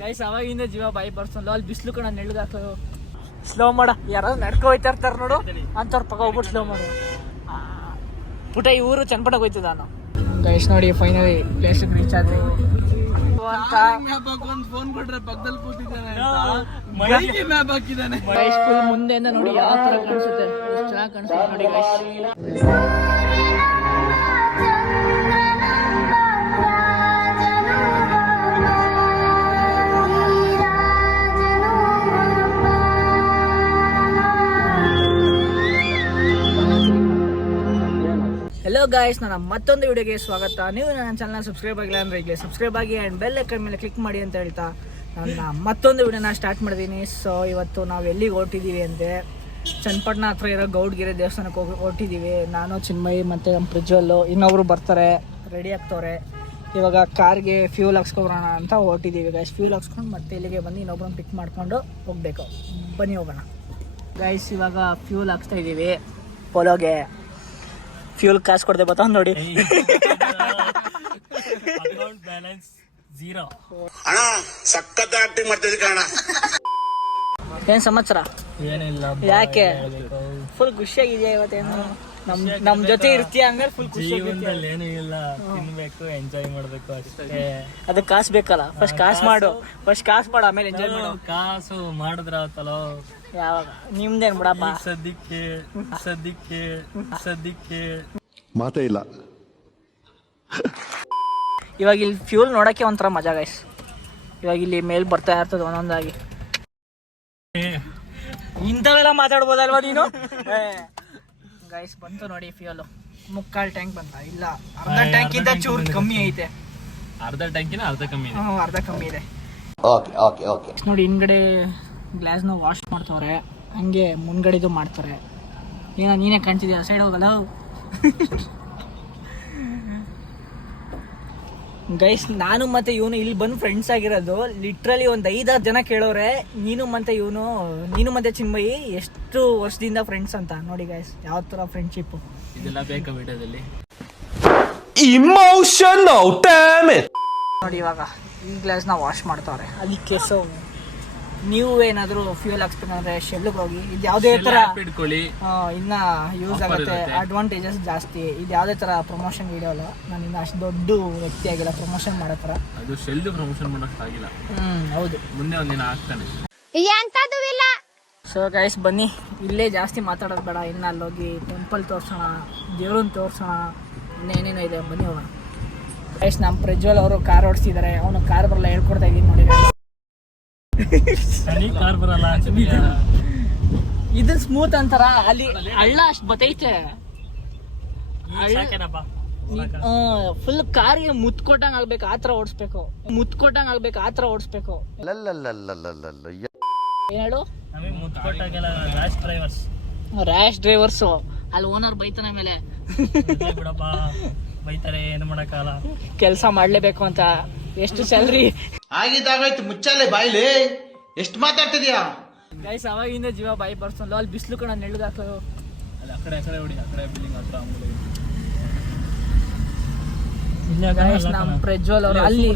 Guys ಅವಾಗಿಂದ ಜೀವ ಬಾಯಿ ಬರ್ಸಲ್ಲ. ಅಲ್ಲಿ ಬಿಸ್ಲು ಕಣ ನೆಳ್ದಾಕ ಸ್ಲೋ ಮಾಡ. ಯಾರಾದ್ರೂ ನಡ್ಕೊ ಹೋಯ್ತಾ ಇರ್ತಾರ ನೋಡು ಅಂತವ್ರ ಪಕ್ಕ ಹೋಗ್ಬಿಟ್ಟು ಸ್ಲೋ ಮಾಡು. ಪುಟ ಈ ಊರು ಚನ್ನಪಟ್ಟಣಕ್ಕೆ ಹೋಯ್ತದ ನಾನು. ಗೈಸ್ ನೋಡಿ ಫೈನಲಿ ಪ್ಲೇಸ್ ರೀಚ್ ಆದ್ವಿ. ಫೋನ್ ಕೊಟ್ರೆ ಪಕ್ಕದಲ್ಲಿ ಕೂತಿದ್ದಾನೆ. ಗೈಸ್ ಫುಲ್ ಮುಂದೆಯಿಂದ ನೋಡಿ ಯಾವ ತರ ಕಾಣಿಸುತ್ತೆ, ಎಷ್ಟು ಚೆನ್ನಾಗಿ ಕಾಣಿಸುತ್ತೆ ನೋಡಿ ಗೈಸ್. ಹೆಲೋ ಗಾಯ್ಸ್, ನನ್ನ ಮತ್ತೊಂದು ವಿಡಿಯೋಗೆ ಸ್ವಾಗತ. ನೀವು ನನ್ನ ಚಾನಲ್ ಸಬ್ಸ್ಕ್ರೈಬ್ ಆಗಿಲ್ಲ ಅಂದರೆ ಈಗಲೇ ಸಬ್ಸ್ಕ್ರೈಬ್ ಆಗಿ ಆ್ಯಂಡ್ ಬೆಲ್ ಐಕಾನ್ ಮೇಲೆ ಕ್ಲಿಕ್ ಮಾಡಿ ಅಂತ ಹೇಳ್ತಾ ನನ್ನ ಮತ್ತೊಂದು ವಿಡಿಯೋನ ಸ್ಟಾರ್ಟ್ ಮಾಡಿದ್ದೀನಿ. ಸೊ ಇವತ್ತು ನಾವು ಎಲ್ಲಿಗೆ ಹೊರಟಿದ್ದೀವಿ ಅಂದರೆ ಚನ್ನಪಟ್ಟಣ ಹತ್ರ ಇರೋ ಗೌಡ್ಗೆರೆ ದೇವಸ್ಥಾನಕ್ಕೆ ಹೊರಟಿದ್ದೀವಿ. ನಾನು ಚಿನ್ಮಯಿ ಮತ್ತು ನಮ್ಮ ಪ್ರಜ್ವಲ್ಲು ಇನ್ನೊಬ್ರು ಬರ್ತಾರೆ, ರೆಡಿ ಆಗ್ತವ್ರೆ. ಇವಾಗ ಕಾರ್ಗೆ ಫ್ಯೂಲ್ ಹಾಕ್ಸ್ಕೊಬರೋಣ ಅಂತ ಹೊರಟಿದ್ದೀವಿ ಗೈಸ್. ಫ್ಯೂಲ್ ಹಾಕ್ಸ್ಕೊಂಡು ಮತ್ತೆ ಇಲ್ಲಿಗೆ ಬಂದು ಇನ್ನೊಬ್ರನ್ನ ಪಿಕ್ ಮಾಡ್ಕೊಂಡು ಹೋಗಬೇಕು. ಬನ್ನಿ ಹೋಗೋಣ ಗೈಸ್. ಇವಾಗ ಫ್ಯೂಲ್ ಹಾಕ್ಸ್ತಾ ಇದ್ದೀವಿ ಪೋಲೋಗೆ. ಫ್ಯೂಲ್ ಕಾಸು ಕೊಡದೆ ಬತ್ತ ನೋಡಿ. Account balance 0. ಅಣ್ಣ ಸಖತ್ ಆಕ್ಟಿಂಗ್ ಮಾಡ್ತಿದ್ದೆ ಕಣ. ಏನ್ ಸಮಾಚಾರ? ಏನಿಲ್ಲ, ಯಾಕೆ ಫುಲ್ ಖುಷಿಯಾಗಿದೆಯಾ ಇವತ್ತೇನು? ನಮ್ ಜೊತೆ ಇರ್ತೀಯ ಹಂಗಾರೆ ಫುಲ್ ಖುಷಿ. ಏನೂ ಇಲ್ಲ, ತಿನ್ಬೇಕು, ಎಂಜಾಯ್ ಮಾಡ್ಬೇಕು ಅಷ್ಟೇ. ಅದಕ್ಕೆ ಕಾಸು ಬೇಕಲ್ಲ. ಫಸ್ಟ್ ಕಾಸು ಮಾಡು, ಆಮೇಲೆ ಎಂಜಾಯ್ ಮಾಡು. ಕಾಸು ಮಾಡಿದ್ರ ಆತಲೋ. ಯಾವಾಗ ನಿಮ್ದೇನ್ ಬಿಡಪ್ಪ. ಸದ್ಯಕ್ಕೆ ಮಾತೇ ಇಲ್ಲ. ಇವಾಗ ಇಲ್ಲಿ ಫ್ಯೂಲ್ ನೋಡಕ್ಕೆ ಒಂಥರ ಮಜಾ ಗೈಸ್. ಇವಾಗ ಇಲ್ಲಿ ಮೇಲ್ ಬರ್ತಾ ಇರ್ತದೆ ಒಂದೊಂದಾಗಿ. ಇಂಥವೆಲ್ಲ ಮಾತಾಡ್ಬೋದಲ್ವಾ ನೀನು? ಗೈಸ್ ಬಂತು ನೋಡಿ ಫ್ಯೂಲ್. ಮುಕ್ಕಾಲ್ ಟ್ಯಾಂಕ್ ಬಂತ. ಇಲ್ಲ, ಅರ್ಧ ಟ್ಯಾಂಕ್ ಇಂದ ಚೂರು ಕಮ್ಮಿ ಐತೆ. ಅರ್ಧ ಟ್ಯಾಂಕಿನ ಅರ್ಧ ಕಮ್ಮಿ ಇದೆ. ಅರ್ಧ ಕಮ್ಮಿ ಇದೆ. ನೋಡಿ ಹಿಂದ್ಗಡೆ ಗ್ಲಾಸ್ನ ವಾಶ್ ಮಾಡ್ತವ್ರೆ, ಹಂಗೆ ಮುಂದ್ಗಡೆದು ಮಾಡ್ತಾರೆ. ಏನ ನೀನೇ ಕಾಣ್ತಿದ್ಯಾ? ಸೈಡ್ ಹೋಗಲ್ಲ ಗೈಸ್. ನಾನು ಮತ್ತೆ ಇವನು ಇಲ್ಲಿ ಬಂದು ಫ್ರೆಂಡ್ಸ್ ಆಗಿರೋದು ಲಿಟ್ರಲಿ ಒಂದು 5-6 ಜನ ಕೇಳೋರೆ ನೀನು ಮತ್ತೆ ಚಿನ್ಮಯಿ ಎಷ್ಟು ವರ್ಷದಿಂದ ಫ್ರೆಂಡ್ಸ್ ಅಂತ. ನೋಡಿ ಗೈಸ್ ಯಾವ ತರ ಫ್ರೆಂಡ್ಶಿಪ್ ಇದೆಲ್ಲ ಬೇಕಾ ವಿಡಿಯೋದಲ್ಲಿ. Emotional damage. ನೋಡಿ ಇವಾಗ ಈ ಗ್ಲಾಸ್ನ ವಾಶ್ ಮಾಡ್ತಾವ್ರೆ. ಅದಕ್ಕೆ ಸೊ ನೀವು ಏನಾದರೂ ಫ್ಯೂಲ್ ಹಾಕ್ಸ್ಬೇಕಂದ್ರೆ ಶೆಲ್ಗೆ ಹೋಗಿ. ಇದು ಯಾವುದೇ ಥರ ಇಟ್ಕೊಳ್ಳಿ, ಇನ್ನ ಯೂಸ್ ಆಗುತ್ತೆ, ಅಡ್ವಾಂಟೇಜಸ್ ಜಾಸ್ತಿ. ಇದು ಯಾವುದೇ ಥರ ಪ್ರಮೋಷನ್ ವಿಡಿಯೋ ಅಲ್ಲ. ನಾನು ಇನ್ನು ಅಷ್ಟು ದೊಡ್ಡ ವ್ಯಕ್ತಿ ಆಗಿಲ್ಲ ಪ್ರಮೋಷನ್ ಮಾಡೋ ಥರ. ಅದು ಶೆಲ್ದು ಪ್ರಮೋಷನ್ ಮಾಡೋಕ್ಕಾಗಿಲ್ಲ. ಹೌದು, ಮುಂದೆ ಒಂದಿನ ಆಗ್ತಾನೆ. ಸೊ ಗೈಸ್ ಬನ್ನಿ, ಇಲ್ಲೇ ಜಾಸ್ತಿ ಮಾತಾಡೋದು ಬೇಡ. ಇನ್ನು ಅಲ್ಲೋಗಿ ಟೆಂಪಲ್ ತೋರಿಸೋಣ, ದೇವ್ರನ್ನ ತೋರಿಸೋಣ, ಇನ್ನೇನೇನೋ ಇದೆ. ಬನ್ನಿ ಹೋಗೋಣ ಗೈಸ್. ನಮ್ಮ ಪ್ರಜ್ವಲ್ ಅವರು ಕಾರ್ ಓಡಿಸ್ತಿದ್ದಾರೆ. ಅವನು ಕಾರ್ ಬರಲ್ಲ, ಹೇಳ್ಕೊಡ್ತಾ ಇದ್ದೀನಿ ನೋಡಿ. ಕಾರ್ ಬರಲ್ಲ, ಇದು ಸ್ಮೂತ್ ಅಂತಾರ. ಅಲ್ಲಿ ಹಳ್ಳ ಅಷ್ಟು ಬತ್ತೈತೆ. ಫುಲ್ ಕಾರಿಗೆ ಮುತ್ಕೊಟ್ಟಂಗ್ ಆಗ್ಬೇಕು, ಆತರ ಓಡಿಸ್ಬೇಕು. ಏನ್ ಹೇಳು? ರ್ಯಾಶ್ ಡ್ರೈವರ್ಸ್ ಅಲ್ಲಿ ಓನರ್ ಬೈತಾನ ಮೇಲೆ ಬೈತಾರೆ, ಏನು ಮಾಡಕ್ಕಾಗಲ್ಲ. ಕೆಲಸ ಮಾಡ್ಲೇಬೇಕು ಅಂತ. ಎಷ್ಟು ಸ್ಯಾಲ್ರಿ ಆಗಿದ್ದಾಗಾಯ್ತು, ಮುಚ್ಚಾಲೆ ಬಾಯ್ಲಿ. ಎಷ್ಟು ಮಾತಾಡ್ತಿದ್ಯಾ ಗೈಸ್? ಅವಾಗಿಂದ ಜೀವ ಬಾಯಿ ಬರ್ಸಲ್ಲ. ಅಲ್ಲಿ ಬಿಸ್ಲು ಕಣ ನೆಳ್ದಾಕ. ಅಲ್ಲಿ ಆ ಕಡೆ ಹೊಡಿ, ಆ ಕಡೆ ಬಿಲ್ಡಿಂಗ್ ಹತ್ರ. ನಮ್ಮ ಪ್ರಜ್ವಲ್ ಅವರು ಅಲ್ಲಿ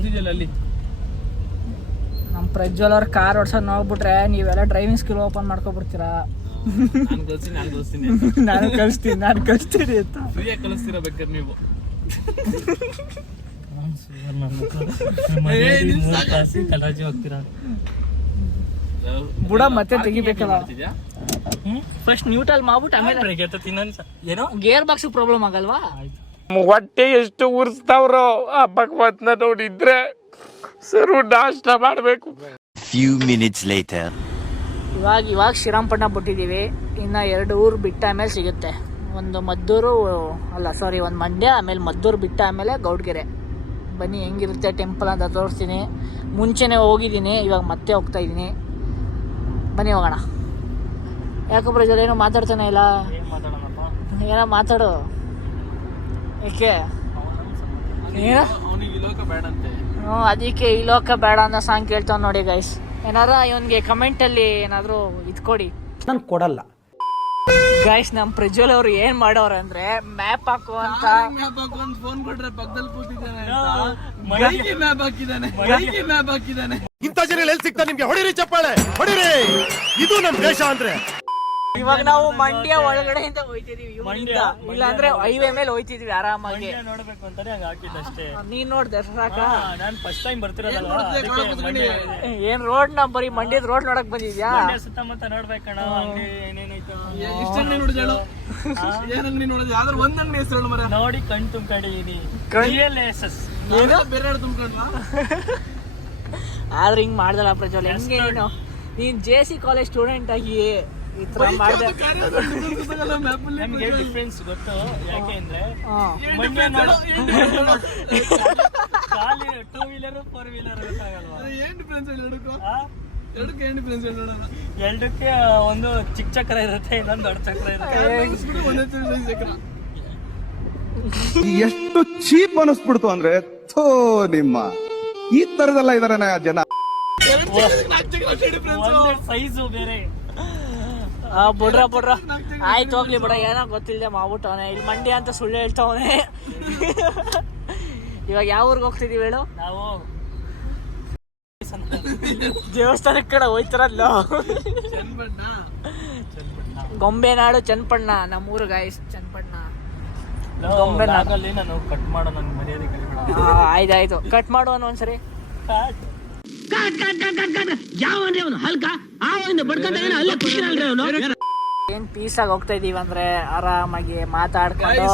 ನಮ್ಮ ಪ್ರಜ್ವಲ್ ಅವ್ರ ಕಾರ್ ಓಡ್ಸೋದ್ ನೋಡ್ಬಿಟ್ರೆ ನೀವೆಲ್ಲ ಡ್ರೈವಿಂಗ್ ಸ್ಕಿಲ್ ಓಪನ್ ಮಾಡ್ಕೊಬಿಡ್ತೀರಾ. ನಾನು ಕಲಿಸ್ತೀನಿ ಅಂತ ಕಲಿಸ್ತೀರ ಬೇಕಾದ್ರೆ ನೀವು. ಹೋಗ್ತೀರಾ ಬುಡ ಮತ್ತೆ ತೆಗಿಬೇಕಲ್ಲ. ಫಸ್ಟ್ ನ್ಯೂಟ್ರಲ್ ಮಾಡ್ಬಿಟ್ಟು ಆಮೇಲೆ ಏನೋ ಗೇರ್ ಬಾಕ್ಸ್ ಪ್ರಾಬ್ಲಮ್ ಆಗಲ್ವಾ? ಹೊಟ್ಟೆ ಎಷ್ಟು ಉರ್ಸ್ತಾವ್ರೋ ಆ ಭಗವತ್ನ ನೋಡಿದ್ರೆ ಸರು ನಾಷ್ಟ ಮಾಡ್ಬೇಕು. Few minutes later. ಇವಾಗ ಶ್ರೀರಂಗಪಟ್ಟಣ ಬಿಟ್ಟಿದ್ದೀವಿ. ಇನ್ನು 2 ಊರು ಬಿಟ್ಟ ಆಮೇಲೆ ಸಿಗುತ್ತೆ. ಒಂದು ಮಂಡ್ಯ, ಆಮೇಲೆ ಮದ್ದೂರು ಬಿಟ್ಟ ಆಮೇಲೆ ಗೌಡ್ಗೆರೆ. ಬನ್ನಿ ಹೆಂಗಿರುತ್ತೆ ಟೆಂಪಲ್ ಅಂತ ತೋರಿಸ್ತೀನಿ. ಮುಂಚೆನೇ ಹೋಗಿದ್ದೀನಿ, ಇವಾಗ ಮತ್ತೆ ಹೋಗ್ತಾ ಇದ್ದೀನಿ. ಬನ್ನಿ ಹೋಗೋಣ. ಯಾಕೊಬ್ರು ಜೊತೆ ಏನೋ ಮಾತಾಡ್ತಾನೆ ಇಲ್ಲ. ಏನೋ ಮಾತಾಡು. ಏಕೆ? ಅದಕ್ಕೆ ಈ ಲೋಕ ಬೇಡ ಅನ್ನೋ ಸಾಂಗ್ ಕೇಳ್ತಾವ ನೋಡಿ ಗೈಸ್. ಏನಾರ ಇವನ್ಗೆ ಕಮೆಂಟಲ್ಲಿ ಏನಾದರೂ ಇದ್ಕೊಡಿ. ನಾನು ಕೊಡಲ್ಲ. ಗೈಸ್ ನಮ್ಮ ಪ್ರಜ್ವಲ್ ಅವ್ರು ಏನ್ ಮಾಡೋರು ಅಂದ್ರೆ ಮ್ಯಾಪ್ ಹಾಕು ಅಂತ ಫೋನ್ ಕೊಟ್ರೆ ಪಕ್ಕದಲ್ಲಿ ಕೂತಿದ್ದಾನೆ ಮ್ಯಾಪ್ ಹಾಕಿದ್ದಾನೆ ಇಂಥ ಜನ ಎಲ್ಲಿ ಸಿಗ್ತಾ ನಿಮ್ಗೆ? ಹೊಡಿರಿ ಚಪ್ಪಾಳೆ ಹೊಡಿರಿ, ಇದು ನಮ್ ದೇಶ ಅಂದ್ರೆ. ಇವಾಗ ನಾವು ಮಂಡ್ಯ ಒಳಗಡೆಯಿಂದ ಹೋಯ್ತಿದೀವಿ ಇವ್ನಿಂದ. ಇಲ್ಲ ಅಂದ್ರೆ ಹೈವೇ ಮೇಲೆ ಹೋಯ್ತಿದ್ವಿ ಆರಾಮಾಗಿ. ನೋಡ್ಬೇಕು ಅಂತಾನೆ ಹಂಗ ಹಾಕಿದ್ದಷ್ಟೇ. ನೀನ್ ನೋಡ್ದೆ ಸಾಕ? ನಾನ್ ಫಸ್ಟ್ ಟೈಮ್ ಬರ್ತಿರೋದಲ್ವಾ, ಏನ್ ರೋಡ್ ನ ಬರೀ ಮಂಡ್ಯದ ರೋಡ್ ನೋಡಕ್ ಬಂದಿದ್ಯಾ? ಸುತ್ತಮುತ್ತ ನೋಡ್ಬೇಕಣ್ಣ, ಅಂಗಡಿ ಏನೇನೈತು ನೋಡಿ ಕಣ್ ತುಂಬ್ಕೊಂಡಿದೀನಿ. ಆದ್ರೆ ಹಿಂಗ್ ಮಾಡ್ದಲ್ಲ ಪ್ರಜ್ವಲ್, ಹೆಂಗೆ ನೀನ್ JC ಕಾಲೇಜ್ ಸ್ಟೂಡೆಂಟ್ ಆಗಿ ಈ ತರ ಮಾಡ್ದೆ. ನಮ್ಗೆ ಡಿಫ್ರೆನ್ಸ್ ಗೊತ್ತು, ಯಾಕೆ ಅಂದ್ರೆ ಮಂಡ್ಯ ನೋಡು ಖಾಲಿ 2 ವೀಲರ್ 4 ವೀಲರ್ ಎರಡಕ್ಕೆ ಒಂದು ಚಿಕ್ಕ ಚಕ್ರ ಇರುತ್ತೆ, ಇನ್ನೊಂದು ದೊಡ್ಡ ಚಕ್ರ ಇರುತ್ತೆ. ಎಷ್ಟು ಚೀಪ್ ಅನಿಸ್ಬಿಡ್ತು ಅಂದ್ರೆ ಥೋ ನಿಮ್ಮ ಈ ತರದೆಲ್ಲ ಇದಾರೆ ಜನ. ಒಂದೇ ಸೈಜು ಬೇರೆ. ಬಿಡ್ರ ಆಯ್ತು ಹೋಗ್ಲಿ ಬಿಡ, ಏನೋ ಗೊತ್ತಿಲ್ಲದೆ ಮಾಡ್ಬಿಟ್ಟವನೆ. ಇಲ್ಲಿ ಮಂಡ್ಯ ಅಂತ ಸುಳ್ಳು ಹೇಳ್ತಾವನೆ. ಇವಾಗ ಯಾವ ಊರ್ಗ್ ಹೋಗ್ತಿದೀವಿ ಹೇಳು? ನಾವು ದೇವಸ್ಥಾನಕ್ಕೆ ಕಡೆ ಹೋಯ್ತಾರಲ್ಲ, ಗೊಂಬೆನಾಡು ಚನ್ನಪಣ್ಣ ನಮ್ಮೂರು ಗಾಯ್ಸ್. ಚನ್ನಪಣ್ಣ ಗೊಂಬೆನಾಗಲ್ಲಿ ನಾನು ಕಟ್ ಮಾಡೋ ನನ್ ಮರ್ಯಾದೆ ಕಲಿಬೇಡ. ಆಯ್ತಾಯ್ತು, ಕಟ್ ಮಾಡು ಅನ್ನೋ ಒಂದ್ಸರಿ. ಏನ್ ಪೀಸ್ ಆಗಿ ಹೋಗ್ತಾ ಇದೀವಿ ಅಂದ್ರೆ ಆರಾಮಾಗಿ ಮಾತಾಡ್ಕೊಂಡು.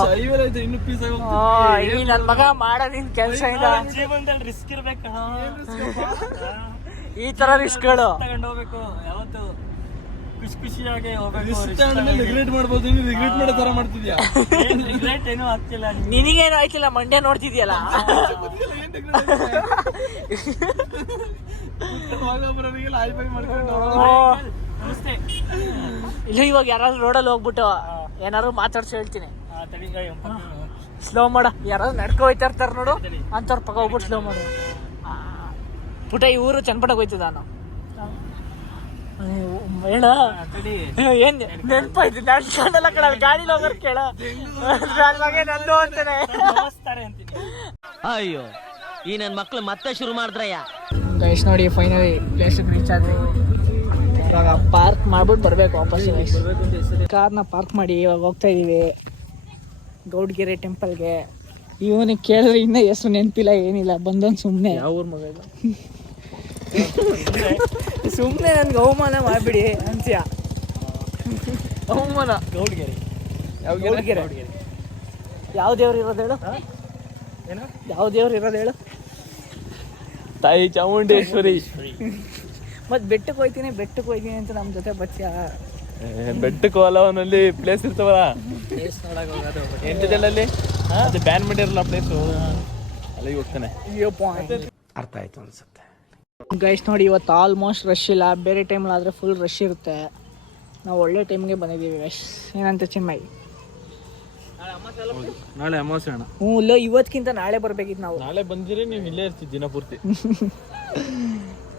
ಈ ನನ್ ಮಗ ಮಾಡೋದಿನ್ ಕೆಲ್ಸ ಇಲ್ಲ, ಜೀವನದಲ್ಲಿ ರಿಸ್ಕ್ ಇರ್ಬೇಕಣ್ಣ. ಈ ತರ ರಿಸ್ಕ್ಗಳು ತಗೊಂಡ್ ಹೋಗ್ಬೇಕು, ಯಾವತ್ತು ಖುಷಿಯಾಗಿ ಹೋಗ್ಬೇಕು. ರಿಗ್ರೆಟ್ ಮಾಡ್ಬೋದು, ರಿಗ್ರೆಟ್ ಮಾಡೋ ತರ ಮಾಡ್ತಿದ್ಯಾ? ರಿಗ್ರೆಟ್ ಏನೂ ಆಗ್ತಿಲ್ಲ. ನಿನಗೇನು ಆಯ್ತಿಲ್ಲ, ಮಂಡ್ಯ ನೋಡ್ತಿದ್ಯಲ್ಲ. ಇಲ್ಲ ಇವಾಗ ಯಾರಾದ್ರೂ ರೋಡಲ್ಲಿ ಹೋಗ್ಬಿಟ್ಟು ಏನಾದ್ರು ಮಾತಾಡ್ಸಿ ಹೇಳ್ತೀನಿ, ಸ್ಲೋ ಮಾಡ. ಯಾರಾದ್ರೂ ನಡ್ಕೊ ಹೋಯ್ತಾ ಇರ್ತಾರ ನೋಡು, ಅಂತವ್ರ ಪಕ್ಕ ಹೋಗ್ಬಿಟ್ಟು ಸ್ಲೋ ಮಾಡು. ಪುಟ ಈ ಊರು ಚನ್ನಪಟ್ಟಕ್ಕೆ ಹೋಯ್ತದ ನಾನು. ಹೇಳ ಏನ್ ನೆನ್ಪಾಯ್ತು, ನಡ್ಕೊಂಡೆಲ್ಲ ಕಡ ಗಾಡಿಲಿ ಹೋಗೋರ್ ಕೇಳ ನಂದು ಅಂತಾನೆ. ಅಯ್ಯೋ ಈ ನನ್ ಮಕ್ಳು ಮತ್ತೆ ಶುರು ಮಾಡಿದ್ರಯ್ಯ. ಗೈಸ್ ನೋಡಿ ಫೈನಲಿ ಪ್ಲೇಸಿಗೆ ರೀಚ್ ಆದ್ವಿ. ಇವಾಗ ಪಾರ್ಕ್ ಮಾಡ್ಬಿಟ್ಟು ಬರ್ಬೇಕು ವಾಪಸ್. ಕಾರ್ನ ಪಾರ್ಕ್ ಮಾಡಿ ಇವಾಗ ಹೋಗ್ತಾ ಇದೀವಿ ಗೌಡ್ಗೆರೆ ಟೆಂಪಲ್ಗೆ. ಇವನಿಗೆ ಕೇಳಿದ್ರೆ ಇನ್ನ ಹೆಸರು ನೆನಪಿಲ್ಲ, ಏನಿಲ್ಲ, ಬಂದೊಂದು ಸುಮ್ಮನೆ. ಯಾವ ಊರ್ ಮಗ ಇದು? ಸುಮ್ಮನೆ ನನ್ಗೆ ಅವಮಾನ ಮಾಡ್ಬಿಡಿ ಅಂತ್ಯ. ಅವಮಾನ. ಗೌಡ್ಗೆರೆ. ಗೌಡ್ಗೆರೆ ಯಾವ ದೇವ್ರು ಇರೋದು ಹೇಳು? ಯಾವ ದೇವ್ರು ಇರೋದು ಹೇಳು? ತಾಯಿ ಚಾಮುಂಡೇಶ್ವರಿ. ಮತ್ ಬೆಟ್ಟಕ್ಕೆ ಹೋಯ್ತೀನಿ ಅಂತ ನಮ್ ಜೊತೆ ಬಚ್ಚಿಯ. ಬೆಟ್ಟಕ್ಕೆ ಹೊಲವನಲ್ಲಿ ಪ್ಲೇಸ್ ಇರ್ತವಲ್ಲ, ಪ್ಲೇಸ್ ನೋಡಕ್ ಹೋಗೋದು. ಎಂಟದಲ್ಲಿ ಅದು ಬ್ಯಾನ್ ಮಾಡಿರಲ್ಲ ಪ್ಲೇಸು, ಅಲ್ಲಿಗೆ ಹೋಗ್ತಾನೆ. ಅರ್ಥ ಆಯ್ತು ಅನ್ಸುತ್ತೆ. ಗೈಸ್ ನೋಡಿ ಇವತ್ತು ಆಲ್ಮೋಸ್ಟ್ ರಶ್ ಇಲ್ಲ, ಬೇರೆ ಟೈಮಲ್ಲಿ ಆದರೆ ಫುಲ್ ರಶ್ ಇರುತ್ತೆ. ನಾವು ಒಳ್ಳೆ ಟೈಮ್ಗೆ ಬಂದಿದ್ದೀವಿ ಗೈಸ್. ಏನಂತ ಚಿನ್ಮಯ್? ನಾಳೆ ಅಮಾವಾಸ್ಯೆ ಅಣ್ಣ. ಹ್ಞೂ ಇಲ್ಲ, ಇವತ್ತಿಗಿಂತ ನಾಳೆ ಬರ್ಬೇಕಿತ್ತು ನಾವು. ನಾಳೆ ಬಂದಿರಿ ನೀವು ಇಲ್ಲೇ ಇರ್ತೀವಿ ದಿನ ಪೂರ್ತಿ.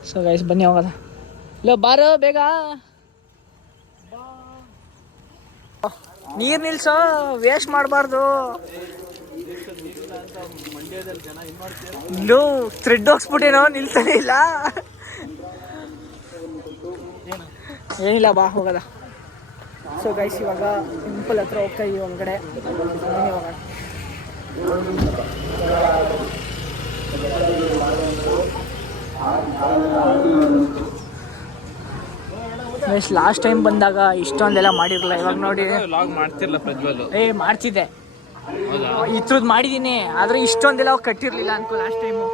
ಸೊ ಗೈಸ್ ಬನ್ನಿ ಹೋಗೋದ. ಇಲ್ಲ ಬಾರೋ ಬೇಗ, ನೀರು ನಿಲ್ಸೋ, ವೇಸ್ಟ್ ಮಾಡಬಾರ್ದು. ಇಲ್ಲೂ ಥ್ರೆಡ್ ಹೋಗ್ಸ್ಬಿಟ್ಟೇನೋ, ನಿಲ್ಸಲೇ ಇಲ್ಲ. ಏನಿಲ್ಲ ಬಾ ಹೋಗೋದ. ಸೊ ಗೈಸ್ ಇವಾಗ ಟೆಂಪಲ್ ಹತ್ರ ಹೋಗ್ತಾ ಇದೀವಿ ಒಳಗಡೆ. ಹೋಗೋಣ. ಲಾಸ್ಟ್ ಟೈಮ್ ಬಂದಾಗ ಇಷ್ಟೊಂದೆಲ್ಲ ಮಾಡಿರಲಿಲ್ಲ. ಇವಾಗ ನೋಡಿ ಮಾಡ್ತಿರ್ಲ ಪ್ರಜ್ವಲ್. ಮಾಡ್ತಿದ್ದೆ, ಇತ್ರದ್ದು ಮಾಡಿದ್ದೀನಿ, ಆದರೆ ಇಷ್ಟೊಂದೆಲ್ಲ ಕಟ್ಟಿರಲಿಲ್ಲ ಅನ್ಕೋ ಲಾಸ್ಟ್ ಟೈಮು.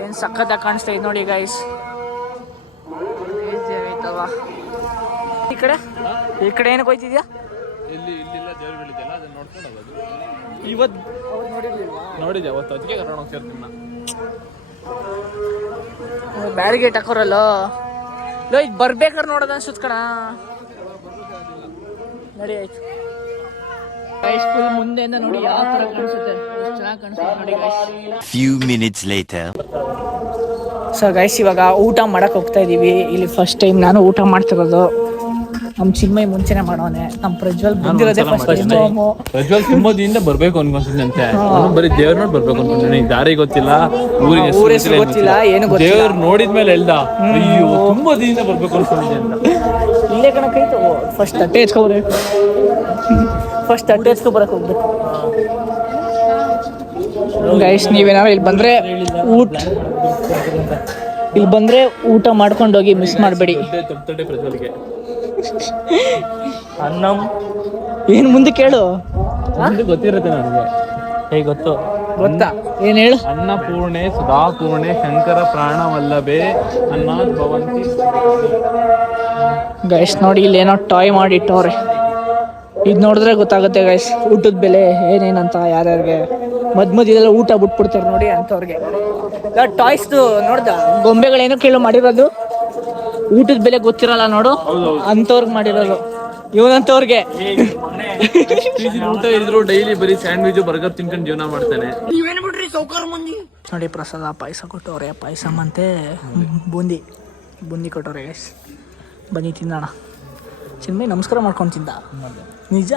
ಏನು ಸಖತ್ತಾಗಿ ಕಾಣಿಸ್ತಾ ಇದೆ ನೋಡಿ ಗೈಸ್. ಆಯ್ತವ ಈ ಕಡೆ ಏನಕ್ಕೆ ಹೋಯ್ತಿದ್ಯಾ? ಇಲ್ಲಿಲ್ಲ ದೇವ್ರುಗಳಿದೆಯಲ್ಲ, ಅದನ್ನ ನೋಡ್ಕೊಂಡು ಹೋಗೋದು. ಇವತ್ತು ನೋಡಿದ್ದೆ, ಅವತ್ತು ಅದಕ್ಕೆ ಕರ್ಕೊಂಡು ಹೋಗ್ತಿರ್ತೀನಿ ನಾನು. ಬ್ಯಾರಿಗೇಟ್ ಹಾಕೋರಲ್ಲ ಲೋ, ಇದು ಬರ್ಬೇಕಾದ್ರೆ ನೋಡೋದು ಅನ್ಸುತ್ತೆ ಕಣ. ನಡಿ ಆಯ್ತು ಗೈಸ್, ಫುಲ್ ಮುಂದೆಯಿಂದ ನೋಡಿ ಯಾವ ಥರ ಕಾಣಿಸುತ್ತೆ, ಎಷ್ಟು ಚೆನ್ನಾಗಿ ಕಾಣಿಸುತ್ತೆ ನೋಡಿ guys. Few minutes later. So guys ಇವಾಗ ಊಟ ಮಾಡಕ್ಕೆ ಹೋಗ್ತಾ ಇದ್ದೀವಿ. ಇಲ್ಲಿ ಫಸ್ಟ್ ಟೈಮ್ ನಾನು ಊಟ ಮಾಡ್ತಿರೋದು. ನಮ್ಮ ಚಿನ್ಮಯ್ ಮುಂಚೆನೆ ಮಾಡೋನೆ, ನಮ್ಮ ಪ್ರಜ್ವಲ್ ಬಂದಿರೋದೇ ಫಸ್ಟ್ ಟೈಮ್. ಪ್ರಜ್ವಲ್ ತುಂಬದಿಂದ ಬರ್ಬೇಕು ಅನ್ಕೊಂತಿದ್ದಂತೆ, ಬರೀ ದೇವ್ರ ನೋಡಿ ಬರ್ಬೇಕು ಅನ್ಕೊಂತೀನಿ. ದಾರಿ ಗೊತ್ತಿಲ್ಲ, ಊರ ಹೆಸರು ಗೊತ್ತಿಲ್ಲ, ಏನು ಗೊತ್ತಿಲ್ಲ. ದೇವ್ರ ನೋಡಿದ್ಮೇಲೆ ಹೇಳ್ದ ಅಯ್ಯೋ ತುಂಬಾ ದಿನದಿಂದ ಬರ್ಬೇಕು ಅನ್ಕೊಂಡಿದ್ದೆ ಅಂತ. ಇಲ್ಲೇ ಕಣಕೈತು. ಫಸ್ಟ್ ತಟ್ಟೆ ಎತ್ಕೊಬರ್ಬೇಕು, ಫಸ್ಟ್ ತಟ್ಟೆ ಎತ್ಕೊಬರಕ್ಕೆ ಹೋಗ್ಬೇಕು. ಗೈಸ್ ನೀವೇನಾದ್ರು ಇಲ್ಲಿ ಬಂದ್ರೆ ಊಟ ಮಾಡ್ಕೊಂಡು ಹೋಗಿ, ಮಿಸ್ ಮಾಡಬೇಡಿ. ತಪ್ಪೆ ಪ್ರಜ್ವಲ್ಗೆ ಅನ್ನಂ ಏನು ಮುಂದೆ ಕೇಳು, ಗೊತ್ತಿರುತ್ತೆ ನನಗೆ. ಗೊತ್ತಾ ಏನು ಹೇಳು? ಅನ್ನಪೂರ್ಣೆ ಸುಧಾಪೂರ್ಣೆ ಶಂಕರ ಪ್ರಾಣವಲ್ಲಭೆ ಅನ್ನಾದ್ ಭವಂತಿ. ಗೈಸ್ ನೋಡಿ ಇಲ್ಲಿ ಏನೋ ಟಾಯ್ ಮಾಡಿಟ್ಟವ್ರೆ, ಇದು ನೋಡಿದ್ರೆ ಗೊತ್ತಾಗುತ್ತೆ ಗೈಸ್ ಊಟದ ಬೆಲೆ ಏನೇನಂತ. ಯಾರ್ಯಾರಿಗೆ ಮಧ್ಯದೆಲ್ಲ ಊಟ ಬಿಟ್ಬಿಡ್ತಾರೆ ನೋಡಿ ಅಂಥವ್ರಿಗೆ. ಟಾಯ್ಸ್ದು ನೋಡ್ದ ಗೊಂಬೆಗಳೇನೋ ಕೇಳೋ ಮಾಡಿರೋದು, ಊಟದ ಬೆಲೆ ಗೊತ್ತಿರಲ್ಲ ನೋಡು ಅಂಥವ್ರಿಗೆ ಮಾಡಿರೋದು, ಇವನಂತವ್ರಿಗೆ. ಊಟ ಇದ್ರು ಡೈಲಿ ಬರೀ ಸ್ಯಾಂಡ್ವಿಚ್ ಬರ್ಗರ್ ತಿನ್ಕೊಂಡು ಜೀವನ ಮಾಡ್ತಾನೆ. ನೋಡಿ ಪ್ರಸಾದ ಪಾಯಸ ಕೊಟ್ಟವ್ರೆ, ಪಾಯಸ ಮತ್ತೆ ಬೂಂದಿ ಕೊಟ್ಟವ್ರೆ ಗೈಸ್. ಬನ್ನಿ ತಿನ್ನೋಣ. ಚಿನ್ಮಯ್ ನಮಸ್ಕಾರ ಮಾಡ್ಕೊಂಡು ತಿಂದ, ನಿಜ.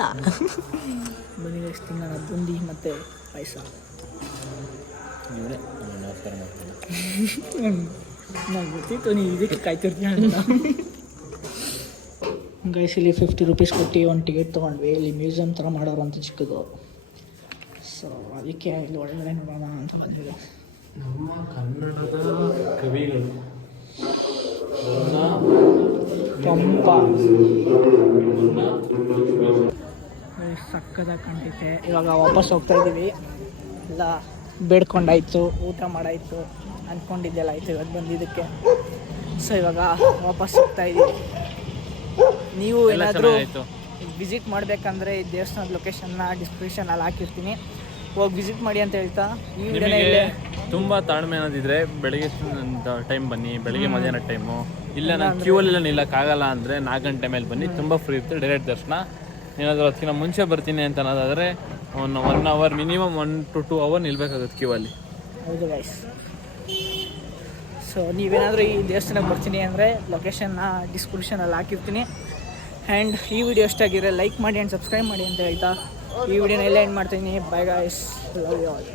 ಬನ್ನಿ ಗೈಸ್ ತಿನ್ನೋಣ, ಬೂಂದಿ ಮತ್ತು ಪಾಯಸ. ನಂಗೆ ಗೊತ್ತಿತ್ತು ನೀನು ಇದಕ್ಕೆ ಕಾಯ್ತಿರ್ತೀನಿ ಅಂತ. ಗೈಸ್ ಇಲ್ಲಿ 50 ರೂಪೀಸ್ ಕೊಟ್ಟು ಒಂದು ಟಿಕೆಟ್ ತೊಗೊಂಡ್ವಿ. ಇಲ್ಲಿ ಮ್ಯೂಸಿಯಂ ಥರ ಮಾಡೋರು ಅಂತ ಚಿಕ್ಕದು, ಸೊ ಅದಕ್ಕೆ ಇಲ್ಲಿ ಒಳಗಡೆ ನೋಡೋಣ ಅಂತ ಬಂದಿದೆ. ನಮ್ಮ ಕನ್ನಡದ ಕವಿಗಳು ಸಕ್ಕದಾಗಿ ಕಾಣ್ತೈತೆ. ಇವಾಗ ವಾಪಸ್ ಹೋಗ್ತಾ ಇದ್ದೀವಿ. ಎಲ್ಲ ಬೇಡ್ಕೊಂಡಾಯ್ತು, ಊಟ ಮಾಡಾಯ್ತು, ಅಂದ್ಕೊಂಡಿದ್ದೆಲ್ಲ ಆಯಿತು ಇವತ್ತು ಬಂದಿದ್ದಕ್ಕೆ. ಸೊ ಇವಾಗ ವಾಪಸ್ ಹೋಗ್ತಾ ಇದ್ದೀವಿ. ನೀವು ಏನಾದರೂ ವಿಸಿಟ್ ಮಾಡಬೇಕಂದ್ರೆ ಈ ದೇವಸ್ಥಾನದ ಲೊಕೇಶನ್ನ ಡಿಸ್ಕ್ರಿಪ್ಷನಲ್ಲಿ ಹಾಕಿರ್ತೀನಿ, ಹೋಗಿ ವಿಸಿಟ್ ಮಾಡಿ ಅಂತ ಹೇಳ್ತಾ ಈ ವಿಡಿಯೋನೇ ಇಲ್ಲೇ. ತುಂಬ ತಾಳ್ಮೆ ಅನ್ನೋದಿದ್ರೆ ಬೆಳಿಗ್ಗೆ ಟೈಮ್ ಬನ್ನಿ, ಬೆಳಿಗ್ಗೆ ಮಧ್ಯಾಹ್ನ ಟೈಮು. ಇಲ್ಲ ನಾನು ಕ್ಯೂ ಅಲ್ಲಿ ನಿಲ್ಲಕ್ಕಾಗಲ್ಲ ಅಂದರೆ 4 ಗಂಟೆ ಮೇಲೆ ಬನ್ನಿ, ತುಂಬ ಫ್ರೀ ಇರುತ್ತೆ, ಡೈರೆಕ್ಟ್ ದರ್ಶನ. ಏನಾದರೂ ಅದಕ್ಕಿಂತ ಮುಂಚೆ ಬರ್ತೀನಿ ಅಂತ ಅನ್ನೋದಾದರೆ 1 ಅವರ್ ಮಿನಿಮಮ್ 1 to 2 ಅವರ್ ನಿಲ್ಬೇಕಾಗುತ್ತೆ ಕ್ಯೂ ಅಲ್ಲಿ. ಹೌದು ಗೈಸ್. ಸೊ ನೀವೇನಾದರೂ ಈ ದೇವಸ್ಥಾನಕ್ಕೆ ಬರ್ತೀನಿ ಅಂದರೆ ಲೊಕೇಶನ್ನ ಡಿಸ್ಕ್ರಿಪ್ಷನಲ್ಲಿ ಹಾಕಿರ್ತೀನಿ. ಆ್ಯಂಡ್ ಈ ವಿಡಿಯೋ ಇಷ್ಟಾಗಿದ್ರೆ ಲೈಕ್ ಮಾಡಿ ಆ್ಯಂಡ್ ಸಬ್ಸ್ಕ್ರೈಬ್ ಮಾಡಿ ಅಂತ ಹೇಳ್ತಾ ಈ ವಿಡಿಯೋನ ಎಲ್ಲ ಎಂಡ್ ಮಾಡ್ತೀನಿ. Bye guys, love you all.